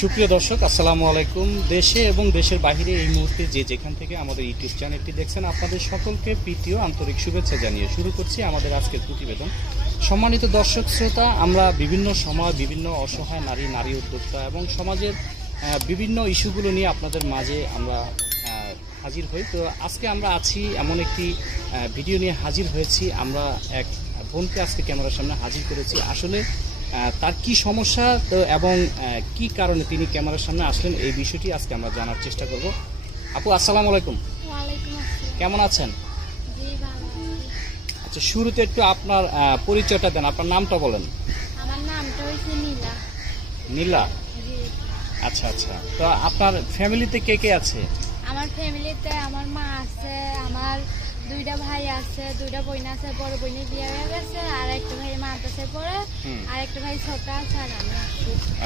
সুপ্রিয় দর্শক, আসসালামু আলাইকুম। দেশে এবং দেশের বাইরে এই মুহূর্তে যে যেখান থেকে আমাদের ইউটিউব চ্যানেলটি দেখছেন, আপনাদের সকলকে প্রীতীয় আন্তরিক শুভেচ্ছা জানিয়ে শুরু করছি আমাদের আজকের প্রতিবেদন। সম্মানিত দর্শক, শ্রোতা, আমরা বিভিন্ন সময় বিভিন্ন অসহায় নারী নারী উদ্যোক্তা এবং সমাজের বিভিন্ন ইস্যুগুলো নিয়ে আপনাদের মাঝে আমরা হাজির হই। তো আজকে আমরা আছি এমন একটি ভিডিও নিয়ে হাজির হয়েছি। আমরা এক বোনকে আজকে ক্যামেরার সামনে হাজির করেছি। আসলে তার কি সমস্যা তো এবং কি কারণে তিনি ক্যামেরার সামনে আসলেন এই বিষয়টি আজকে আমরা জানার চেষ্টা করব। আপু আসসালামু আলাইকুম। কেমন আছেন। আচ্ছা শুরুতে একটু আপনার পরিচয়টা দেন আপনার নামটা বলেন। আমার নামটা নীলা। নীলা? আচ্ছা আচ্ছা তো আপনার ফ্যামিলিতে কে কে আছে? আমার ফ্যামিলিতে আমার মা আছে আমার দুইটা ভাই আছে দুইটা বোন আছে বড় বোনের বিয়ে হয়ে গেছে আর একটা ভাই মাদ্রাসে পড়ে হুম। আর একটা ভাই ছোট আছে আর আমি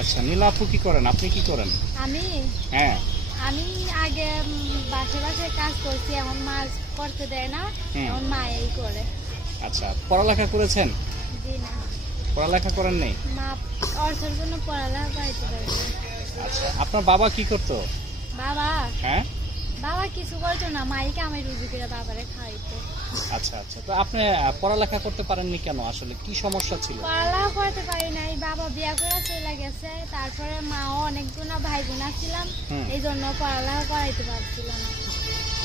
আচ্ছা নীলা আপু কি করেন? আপনি কি করেন? আমি? হ্যাঁ। আমি আগে বাসে বাসে কাজ করছি এখন মাছ করতে দেয় না এখন মা এই করে। আচ্ছা পড়ালেখা করেছেন? জি না। পড়ালেখা করেন নেই? মা অর্থের জন্য পড়ালেখা পাইতে পারি। আচ্ছা আপনার বাবা কি করতো? বাবা? হ্যাঁ? বাবা কিছু করতো না মাইকে আমি রুজি করে বাবারে খাইতো আচ্ছা আচ্ছা। তো আপনি পড়ালেখা করতে পারেননি কেন? আসলে কি সমস্যা ছিল? পড়ালেখা করতে পারি নাই। বাবা বিয়া করে চলে গেছে তারপরে মাও অনেক গুণা ভাই বোনা ছিলাম এই জন্য পড়ালেখা করাইতে পারছিল না।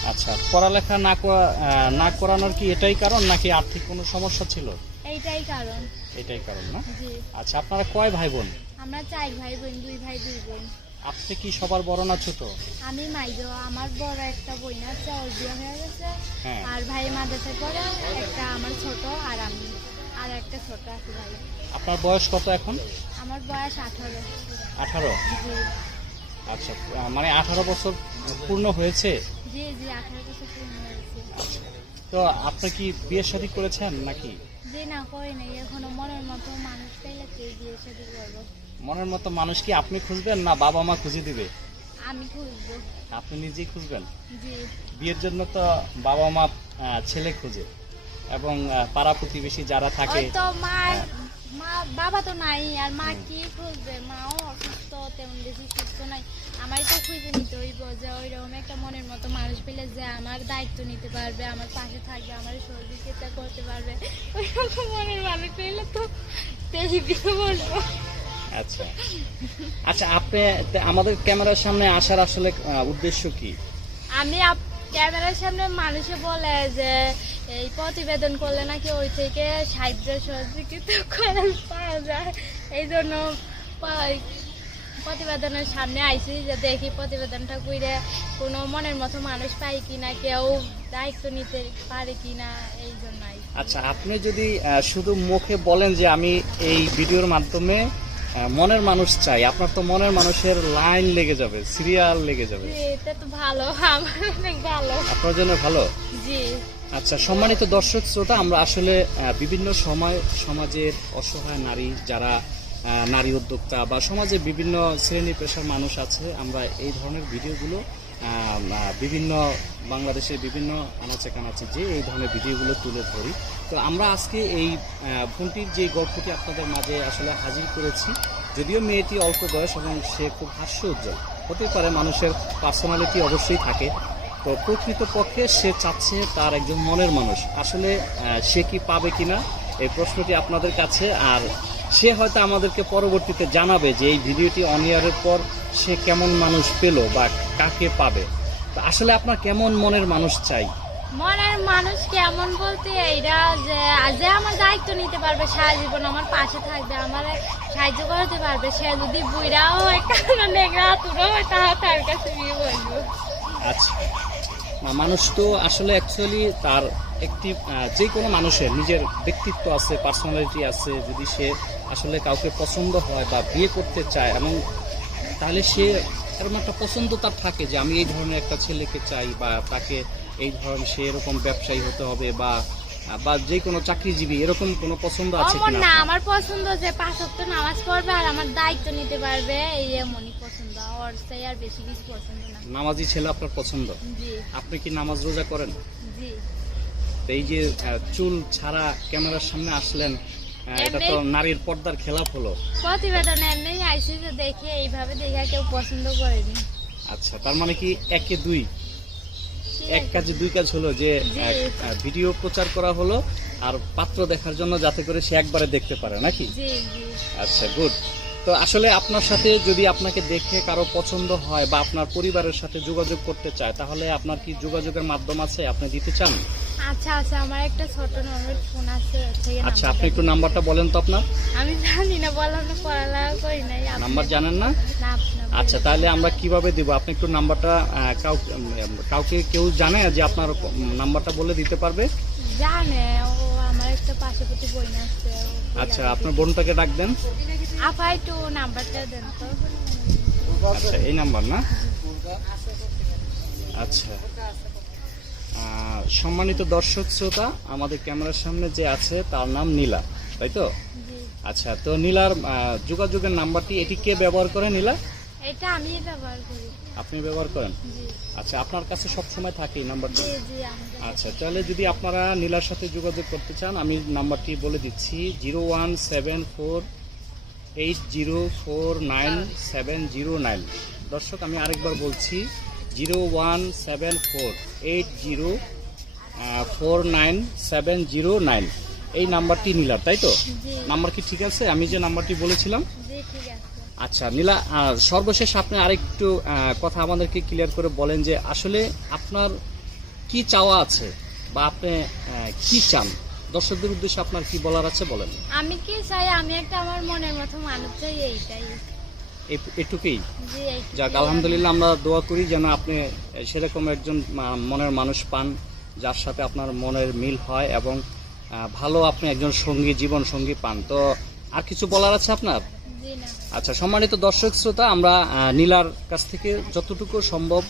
আচ্ছা পড়ালেখা না না করানোর কি এটাই কারণ নাকি আর্থিক কোনো সমস্যা ছিল? এইটাই কারণ। এটাই কারণ না? জি। আচ্ছা আপনারা কয় ভাই বোন আমরা চার ভাই বোন দুই ভাই দুই বোন। আপনি কি সবার বড় না ছোট? আমি মাইজো আমার বড় একটা বোন আছে ওর বিয়ে হয়ে গেছে। হ্যাঁ। আর ভাই মাদ্রাসে পড়ে একটা আমার ছোট আর আমি আর একটা ছোট আছে ভাই। আপনার বয়স কত এখন? আমার বয়স আঠারো। আঠারো? জি। আচ্ছা আহ, মানে আঠারো বছর পূর্ণ হয়েছে? জি জি আঠারো বছর পূর্ণ হয়েছে। আচ্ছা তো আপনি কি বিয়ে শাদী করেছেন নাকি? জি না করি নাই। এখনও মনের মতো মানুষ পেলে কে বিয়ে শাদি করব? মনের মতো মানুষ কি আপনি খুঁজবেন না বাবা মা খুঁজে দিবে? আমি খুঁজবো। আপনি নিজেই খুঁজবেন? জি। বিয়ের জন্য তো বাবা মা ছেলে খুঁজে এবং পাড়া প্রতিবেশী যারা থাকে তো মা মা বাবা তো নাই আর মা কি খুঁজবে? মাও অসুস্থ তেমন বেশি সুস্থ নাই। আমারই তো খুঁজে নিতে হইব যে ওইরকম একটা মনের মতো মানুষ পেলে যে আমার দায়িত্ব নিতে পারবে আমার পাশে থাকবে আমার সহযোগিতা করতে পারবে। ওইরকম মনের মানুষ পেলে তো তেই বিয়ে বলব। আচ্ছা। আচ্ছা আপনি আমাদের ক্যামেরার সামনে আসার আসলে উদ্দেশ্য কি? আমি ক্যামেরার সামনে মানুষে বলে যে এই প্রতিবেদন করলে নাকি ওই থেকে সাহায্য সহযোগিতা করা পাওয়া যায়। এই জন্য প্রতিবেদনের সামনে আইসি যে দেখি প্রতিবেদনটা কইরে কোনো মনের মতো মানুষ পাই কিনা কেউ দায়িত্ব নিতে পারে কিনা এই জন্য আচ্ছা আপনি যদি শুধু মুখে বলেন যে আমি এই ভিডিওর মাধ্যমে মনের মানুষ চাই। আপনার তো মনের মানুষের লাইন লেগে যাবে সিরিয়াল লেগে যাবে। এটা তো ভালো আমার অনেক ভালো। আপনার জন্য ভালো? জি। আচ্ছা সম্মানিত দর্শক শ্রোতা আমরা আসলে বিভিন্ন সময় সমাজের অসহায় নারী যারা নারী উদ্যোক্তা বা সমাজে বিভিন্ন শ্রেণি পেশার মানুষ আছে আমরা এই ধরনের ভিডিওগুলো বিভিন্ন বাংলাদেশের বিভিন্ন আনাচে কানাচে যে এই ধরনের ভিডিওগুলো তুলে ধরি। তো আমরা আজকে এই আহ, বোনটির যে গল্পটি আপনাদের মাঝে আসলে হাজির করেছি যদিও মেয়েটি অল্প বয়স এবং সে খুব হাস্য উজ্জ্বল হতে পারে মানুষের পার্সোনালিটি অবশ্যই থাকে। তো প্রকৃত পক্ষে সে চাচ্ছে তার একজন মনের মানুষ। আসলে সে কি পাবে কিনা এই প্রশ্নটি আপনাদের কাছে। আর সে হয়তো আমাদেরকে পরবর্তীতে জানাবে যে এই ভিডিওটি অনিয়ারের পর সে কেমন মানুষ পেল বা কাকে পাবে? তো আসলে আপনার কেমন মনের মানুষ চাই? মনের মানুষ কেমন বলতে এইটা যে যে আমার দায়িত্ব নিতে পারবে সারা জীবন আমার পাশে থাকবে আমার সাহায্য করতে পারবে সে যদি বুড়াও হয় হয় তার কাছে বিয়ে বলব। আচ্ছা। মানুষ তো আসলে অ্যাকচুয়ালি তার একটি যে কোনো মানুষের নিজের ব্যক্তিত্ব আছে পার্সোনালিটি আছে যদি সে আসলে কাউকে পছন্দ হয় বা বিয়ে করতে চায় এবং তাহলে সে এরকম একটা পছন্দ তার থাকে যে আমি এই ধরনের একটা ছেলেকে চাই বা তাকে এই ধরনের সে এরকম ব্যবসায়ী হতে হবে বা বা যে কোনো চাকরিজীবী এরকম কোনো পছন্দ আছে কিনা না আমার পছন্দ যে পাঁচ ওয়াক্ত নামাজ পড়বে আর আমার দায়িত্ব নিতে পারবে এই এমনই পছন্দ ওর চাই আর বেশি কিছু পছন্দ না। নামাজি ছেলে আপনার পছন্দ? জি। আপনি কি নামাজ রোজা করেন? জি। এই যে চুল ছাড়া ক্যামেরার সামনে আসলেন এটা তো নারীর পর্দার খেলাপ হলো। প্রতিবেদন এমনি আইসি যে দেখে এইভাবে দেখে কেউ পছন্দ করেনি। আচ্ছা তার মানে কি একে দুই? এক কাজে দুই কাজ হলো যে ভিডিও প্রচার করা হলো আর পাত্র দেখার জন্য যাতে করে সে একবারে দেখতে পারে নাকি? আচ্ছা গুড। তো আসলে আপনার সাথে যদি আপনাকে দেখে কারও পছন্দ হয় বা আপনার পরিবারের সাথে যোগাযোগ করতে চায় তাহলে আপনার কি যোগাযোগের মাধ্যম আছে? আপনি দিতে চান? আচ্ছা আচ্ছা আমার একটা ছোট নম্বর ফোন আছে আচ্ছা আপনি একটু নাম্বারটা বলেন তো আপনার। আমি জানি না বললাম না পড়ালেখা করি নাই নাম্বার জানেন না। আচ্ছা তাহলে আমরা কীভাবে দিব? আপনি একটু নাম্বারটা কাউকে কাউকে কেউ জানে যে আপনার নাম্বারটা বলে দিতে পারবে? জানে ও আমার একটা পাশাপাশি বই আছে আচ্ছা আপনার বোনটাকে ডাকবেন আপা একটু নাম্বারটা দেন তো। আচ্ছা এই নাম্বার না? আচ্ছা। সম্মানিত দর্শক শ্রোতা আমাদের ক্যামেরার সামনে যে আছে তার নাম নীলা তাই তো? আচ্ছা তো নীলার যোগাযোগের নাম্বারটি এটি কে ব্যবহার করে নীলা? এটা আমি ব্যবহার করি। আপনি ব্যবহার করেন? আচ্ছা আপনার কাছে সব সময় থাকে নাম্বারটি? জি জি আচ্ছা তাহলে যদি আপনারা নীলার সাথে যোগাযোগ করতে চান আমি নাম্বারটি বলে দিচ্ছি zero one seven four eight zero four nine seven zero nine. দর্শক আমি আরেকবার বলছি zero one seven four eight zero four nine seven zero nine এই নাম্বারটি নীলার তাই তো? নাম্বার কি ঠিক আছে? আমি যে নাম্বারটি বলেছিলাম। আচ্ছা নীলা সর্বশেষ আপনি আরেকটু কথা আমাদেরকে ক্লিয়ার করে বলেন যে আসলে আপনার কি চাওয়া আছে বা আপনি কি চান? দর্শকদের উদ্দেশ্যে আপনার কি বলার আছে বলেন। আমি কি চাই? আমি একটা আমার মনের মতো মানুষ চাই এইটাই। এটুকুই? যাক আলহামদুলিল্লাহ আমরা দোয়া করি যেন আপনি সেরকম একজন মনের মানুষ পান। যার সাথে আপনার মনের মিল হয় এবং ভালো আপনি একজন সঙ্গী জীবন সঙ্গী পান। তো আর কিছু বলার আছে আপনার? আচ্ছা সম্মানিত দর্শক শ্রোতা আমরা নীলার কাছ থেকে যতটুকু সম্ভব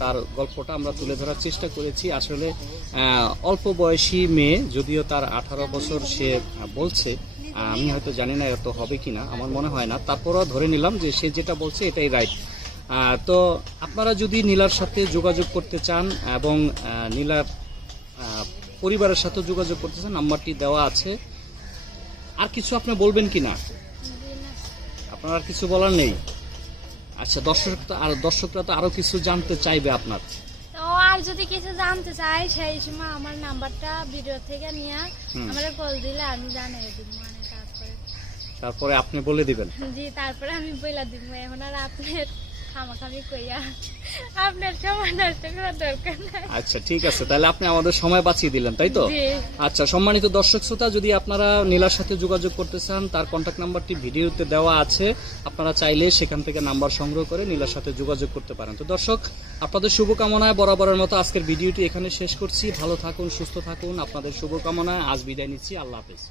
তার গল্পটা আমরা তুলে ধরার চেষ্টা করেছি। আসলে অল্প বয়সী মেয়ে যদিও তার আঠারো বছর সে বলছে আমি হয়তো জানি না এত হবে কি না আমার মনে হয় না। তারপরও ধরে নিলাম যে সে যেটা বলছে এটাই রাইট তো আপনারা যদি নীলার সাথে যোগাযোগ করতে চান এবং নীলার পরিবারের সাথে যোগাযোগ করতে চান নাম্বারটি দেওয়া আছে। আর কিছু আপনি বলবেন কি না আপনার আর কিছু বলার নেই? আচ্ছা দর্শক তো আর দর্শকরা তো আরও কিছু জানতে চাইবে আপনার। তো আর যদি কিছু জানতে চাই সেই সময় আমার নাম্বারটা ভিডিও থেকে নিয়ে। আমার কল দিলে আমি জানিয়ে দিব মানে তারপরে তারপরে আপনি বলে দিবেন। জি তারপরে আমি বইলা দিব এখন আর আপনার খামাখামি কইয়া আপনার সময় নষ্ট করার দরকার নাই। আচ্ছা ঠিক আছে। তাহলে আপনি আমাদের সময় বাঁচিয়ে দিলেন তাই তো? আচ্ছা সম্মানিত দর্শক শ্রোতা যদি আপনারা নীলার সাথে যোগাযোগ করতে চান তার কন্ট্যাক্ট নাম্বারটি ভিডিওতে দেওয়া আছে। আপনারা চাইলে সেখান থেকে নাম্বার সংগ্রহ করে নীলার সাথে যোগাযোগ করতে পারেন। তো দর্শক আপনাদের শুভকামনায় বরাবরের মতো আজকের ভিডিওটি এখানে শেষ করছি। ভালো থাকুন সুস্থ থাকুন। আপনাদের শুভকামনায় আজ বিদায় নিচ্ছি। আল্লাহ হাফেজ।